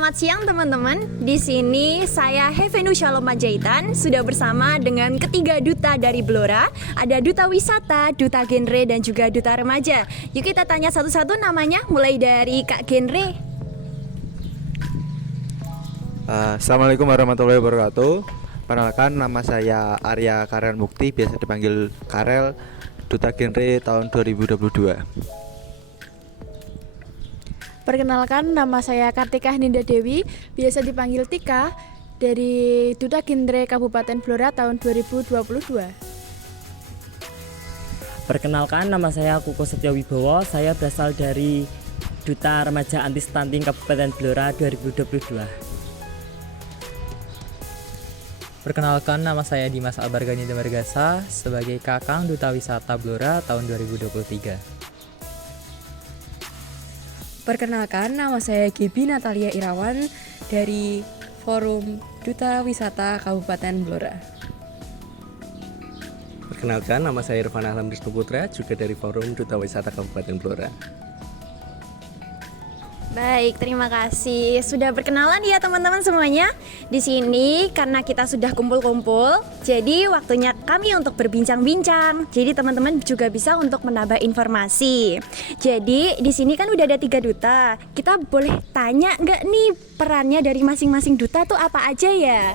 Selamat siang teman-teman. Di sini saya Hevenu Shalom Panjaitan sudah bersama dengan ketiga duta dari Blora. Ada duta wisata, duta genre dan juga duta remaja. Yuk kita tanya satu-satu namanya, mulai dari Kak Genre. Assalamualaikum warahmatullahi wabarakatuh. Perkenalkan, nama saya Arya Karel Mukti, biasa dipanggil Karel, duta genre tahun 2022. Perkenalkan, nama saya Kartika Ninda Dewi, biasa dipanggil Tika, dari Duta Genre Kabupaten Blora tahun 2022. Perkenalkan, nama saya Kuko Setyo Wibowo, saya berasal dari Duta Remaja Anti Stunting Kabupaten Blora 2022. Perkenalkan, nama saya Dimas Albargani Demargasa sebagai Kakang Duta Wisata Blora tahun 2023. Perkenalkan, nama saya Gibi Natalia Irawan dari Forum Duta Wisata Kabupaten Blora. Perkenalkan, nama saya Irfan Ahlam Rizky Putra, juga dari Forum Duta Wisata Kabupaten Blora. Baik, terima kasih sudah berkenalan ya teman-teman semuanya. Di sini karena kita sudah kumpul-kumpul, jadi waktunya kami untuk berbincang-bincang. Jadi teman-teman juga bisa untuk menambah informasi. Jadi di sini kan udah ada 3 duta. Kita boleh tanya nggak nih perannya dari masing-masing duta tuh apa aja ya?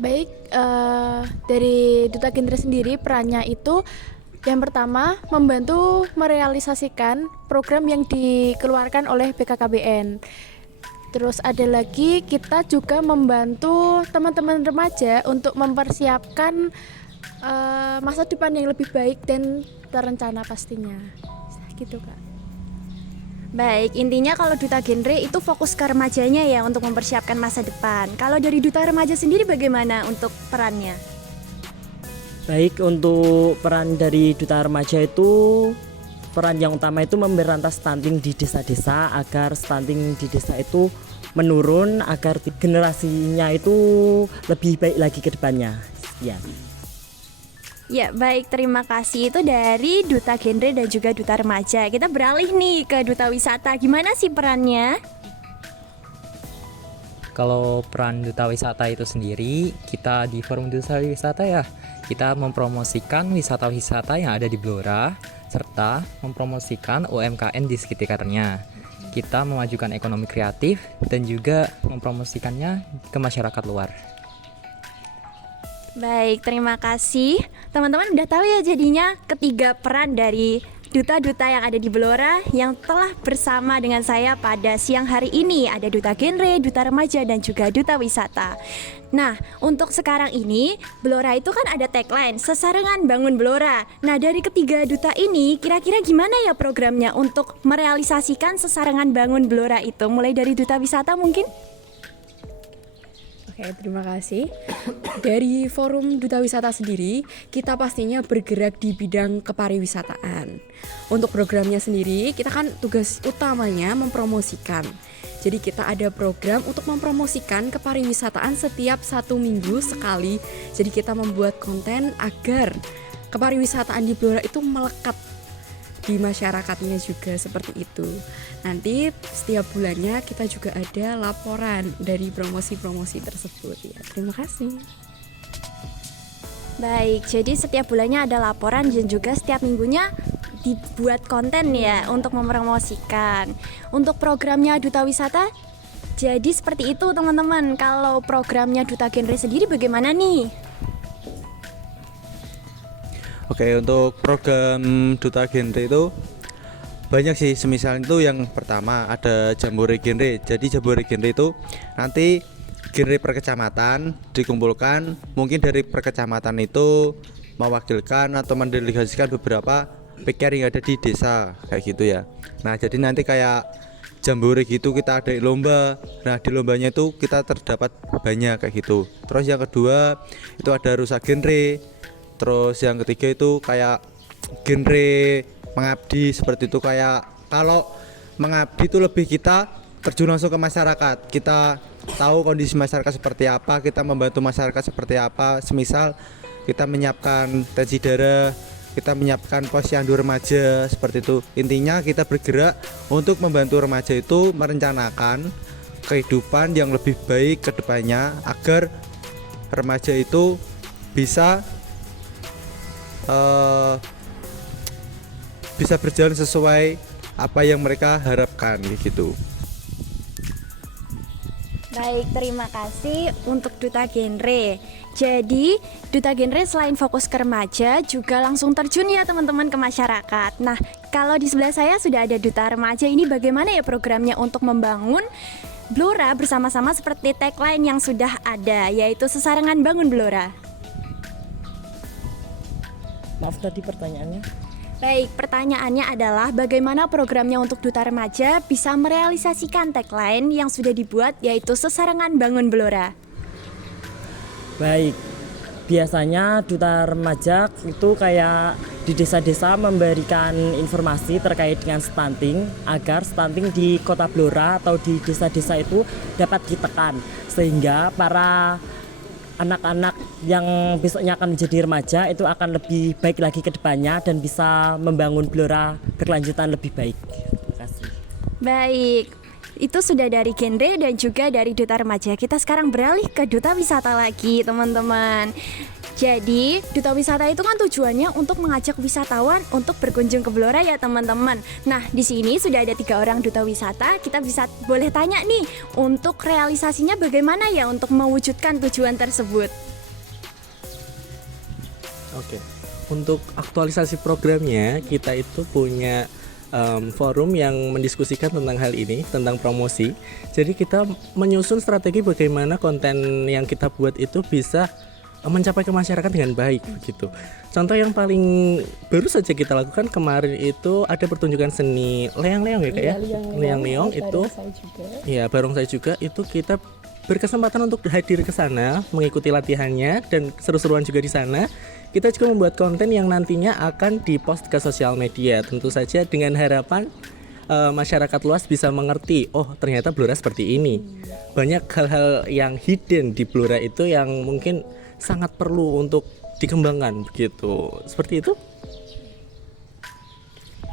Baik, dari Duta Genre sendiri perannya itu yang pertama, membantu merealisasikan program yang dikeluarkan oleh BKKBN. Terus ada lagi, kita juga membantu teman-teman remaja untuk mempersiapkan masa depan yang lebih baik dan terencana pastinya. Gitu, Kak. Baik, intinya kalau duta genre itu fokus ke remajanya ya untuk mempersiapkan masa depan. Kalau dari duta remaja sendiri bagaimana untuk perannya? Baik, untuk peran dari Duta Remaja itu, peran yang utama itu memberantas stunting di desa-desa agar stunting di desa itu menurun, agar generasinya itu lebih baik lagi ke depannya. Ya. Ya baik, terima kasih. Itu dari Duta Genre dan juga Duta Remaja. Kita beralih nih ke Duta Wisata. Gimana sih perannya? Kalau peran Duta Wisata itu sendiri, kita di Forum Duta Wisata ya, kita mempromosikan wisata-wisata yang ada di Blora, serta mempromosikan UMKM di sekitarnya. Kita memajukan ekonomi kreatif dan juga mempromosikannya ke masyarakat luar. Baik, terima kasih. Teman-teman udah tahu ya jadinya ketiga peran dari duta-duta yang ada di Blora yang telah bersama dengan saya pada siang hari ini. Ada Duta Genre, Duta Remaja, dan juga Duta Wisata. Nah, untuk sekarang ini, Blora itu kan ada tagline, Sesarengan Bangun Blora. Nah, dari ketiga duta ini, kira-kira gimana ya programnya untuk merealisasikan Sesarengan Bangun Blora itu? Mulai dari Duta Wisata mungkin? Oke, terima kasih. Dari Forum Duta Wisata sendiri, kita pastinya bergerak di bidang kepariwisataan. Untuk programnya sendiri, kita kan tugas utamanya mempromosikan. Jadi kita ada program untuk mempromosikan kepariwisataan setiap 1 minggu sekali. Jadi kita membuat konten agar kepariwisataan di Blora itu melekat di masyarakatnya juga, seperti itu. Nanti setiap bulannya kita juga ada laporan dari promosi-promosi tersebut ya. Terima kasih. Baik, jadi setiap bulannya ada laporan dan juga setiap minggunya dibuat konten ya untuk mempromosikan. Untuk programnya Duta Wisata, jadi seperti itu teman-teman. Kalau programnya Duta Genre sendiri bagaimana nih? Oke, untuk program duta genre itu banyak sih. Semisal itu yang pertama ada Jambore Genre. Jadi Jambore Genre itu nanti genre per kecamatan dikumpulkan, mungkin dari per kecamatan itu mewakilkan atau mendelegasikan beberapa PKR yang ada di desa kayak gitu ya. Nah, jadi nanti kayak Jambore gitu kita ada lomba. Nah, di lombanya itu kita terdapat banyak kayak gitu. Terus yang kedua itu ada rusa genre. Terus yang ketiga itu kayak genre mengabdi, seperti itu. Kayak kalau mengabdi itu lebih kita terjun langsung ke masyarakat. Kita tahu kondisi masyarakat seperti apa, kita membantu masyarakat seperti apa. Semisal kita menyiapkan tensi darah, kita menyiapkan posyandu remaja seperti itu. Intinya kita bergerak untuk membantu remaja itu merencanakan kehidupan yang lebih baik ke depannya agar remaja itu bisa bisa berjalan sesuai apa yang mereka harapkan gitu. Baik, terima kasih untuk Duta Genre. Jadi, Duta Genre selain fokus ke remaja juga langsung terjun ya teman-teman ke masyarakat. Nah, kalau di sebelah saya sudah ada Duta Remaja, ini bagaimana ya programnya untuk membangun Blora bersama-sama seperti tagline yang sudah ada, yaitu Sesarengan Bangun Blora. Maaf tadi pertanyaannya. Baik, pertanyaannya adalah bagaimana programnya untuk Duta Remaja bisa merealisasikan tagline yang sudah dibuat, yaitu Sesarengan Bangun Blora. Baik, biasanya Duta Remaja itu kayak di desa-desa memberikan informasi terkait dengan stunting agar stunting di Kota Blora atau di desa-desa itu dapat ditekan sehingga para anak-anak yang besoknya akan menjadi remaja itu akan lebih baik lagi ke depannya dan bisa membangun Blora berkelanjutan lebih baik. Terima kasih. Baik, itu sudah dari Genre dan juga dari Duta Remaja. Kita sekarang beralih ke Duta Wisata lagi, teman-teman. Jadi, Duta Wisata itu kan tujuannya untuk mengajak wisatawan untuk berkunjung ke Blora ya, teman-teman. Nah, di sini sudah ada 3 orang Duta Wisata. Kita boleh tanya nih, untuk realisasinya bagaimana ya untuk mewujudkan tujuan tersebut? Oke. Untuk aktualisasi programnya, kita itu punya forum yang mendiskusikan tentang hal ini, tentang promosi. Jadi kita menyusun strategi bagaimana konten yang kita buat itu bisa mencapai ke masyarakat dengan baik begitu. Contoh yang paling baru saja kita lakukan kemarin itu ada pertunjukan seni leang-leong ya Kak ya. Leang-leong itu ya barongsai juga itu kita berkesempatan untuk hadir ke sana, mengikuti latihannya dan seru-seruan juga di sana. Kita juga membuat konten yang nantinya akan dipost ke sosial media, tentu saja dengan harapan masyarakat luas bisa mengerti, oh ternyata Blora seperti ini. Banyak hal-hal yang hidden di Blora itu yang mungkin sangat perlu untuk dikembangkan begitu. Seperti itu.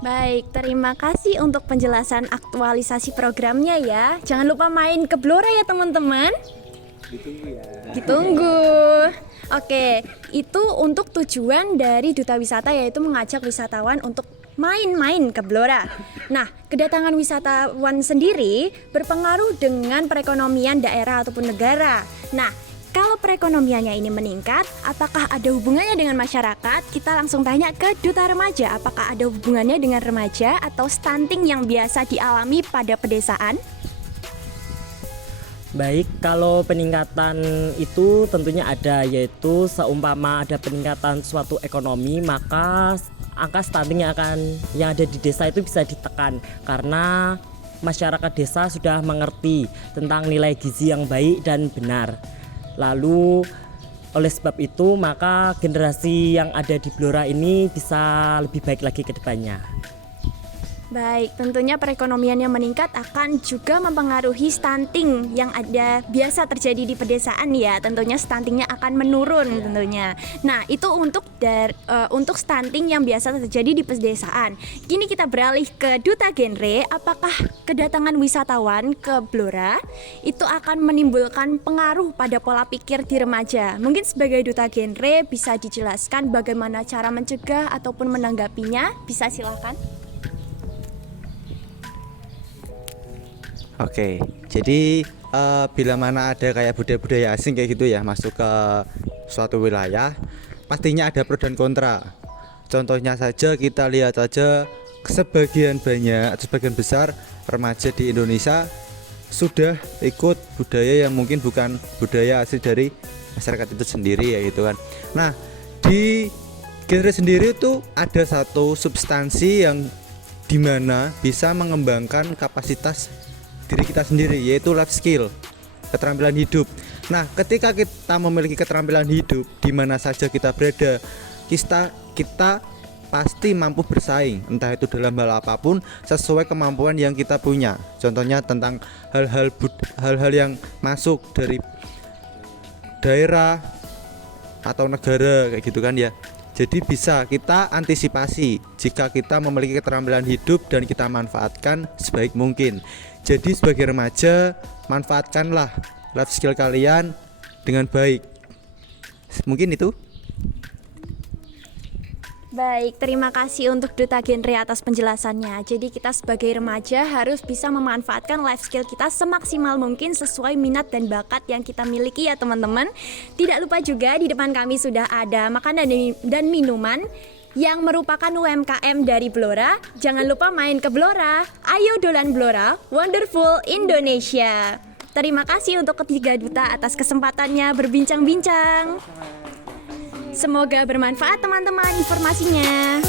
Baik, terima kasih untuk penjelasan aktualisasi programnya ya. Jangan lupa main ke Blora ya teman-teman. Ditunggu ya. Ditunggu. Oke, itu untuk tujuan dari Duta Wisata, yaitu mengajak wisatawan untuk main-main ke Blora. Nah, kedatangan wisatawan sendiri berpengaruh dengan perekonomian daerah ataupun negara. Nah, kalau perekonomiannya ini meningkat, apakah ada hubungannya dengan masyarakat? Kita langsung tanya ke Duta Remaja, apakah ada hubungannya dengan remaja atau stunting yang biasa dialami pada pedesaan? Baik, kalau peningkatan itu tentunya ada, yaitu seumpama ada peningkatan suatu ekonomi, maka angka stunting yang ada di desa itu bisa ditekan karena masyarakat desa sudah mengerti tentang nilai gizi yang baik dan benar. Lalu oleh sebab itu maka generasi yang ada di Blora ini bisa lebih baik lagi ke depannya. Baik, tentunya perekonomiannya meningkat akan juga mempengaruhi stunting yang ada biasa terjadi di pedesaan ya. Tentunya stuntingnya akan menurun tentunya. Nah, itu untuk stunting yang biasa terjadi di pedesaan. Kini kita beralih ke Duta Genre. Apakah kedatangan wisatawan ke Blora itu akan menimbulkan pengaruh pada pola pikir di remaja? Mungkin sebagai Duta Genre bisa dijelaskan bagaimana cara mencegah ataupun menanggapinya? Bisa silakan. Oke, jadi bila mana ada kayak budaya-budaya asing kayak gitu ya masuk ke suatu wilayah, pastinya ada pro dan kontra. Contohnya saja kita lihat saja sebagian besar remaja di Indonesia sudah ikut budaya yang mungkin bukan budaya asli dari masyarakat itu sendiri ya gitu kan. Nah, di genre sendiri itu ada satu substansi yang dimana bisa mengembangkan kapasitas diri kita sendiri, yaitu life skill, keterampilan hidup. Nah, ketika kita memiliki keterampilan hidup di mana saja kita berada, kita pasti mampu bersaing, entah itu dalam hal apapun sesuai kemampuan yang kita punya. Contohnya tentang hal-hal yang masuk dari daerah atau negara kayak gitu kan ya. Jadi bisa kita antisipasi jika kita memiliki keterampilan hidup dan kita manfaatkan sebaik mungkin. Jadi sebagai remaja, manfaatkanlah life skill kalian dengan baik. Mungkin itu. Baik, terima kasih untuk Duta Genre atas penjelasannya. Jadi kita sebagai remaja harus bisa memanfaatkan life skill kita semaksimal mungkin sesuai minat dan bakat yang kita miliki ya teman-teman. Tidak lupa juga di depan kami sudah ada makanan dan minuman yang merupakan UMKM dari Blora. Jangan lupa main ke Blora. Ayo dolan Blora, Wonderful Indonesia. Terima kasih untuk ketiga duta atas kesempatannya berbincang-bincang. Semoga bermanfaat teman-teman informasinya.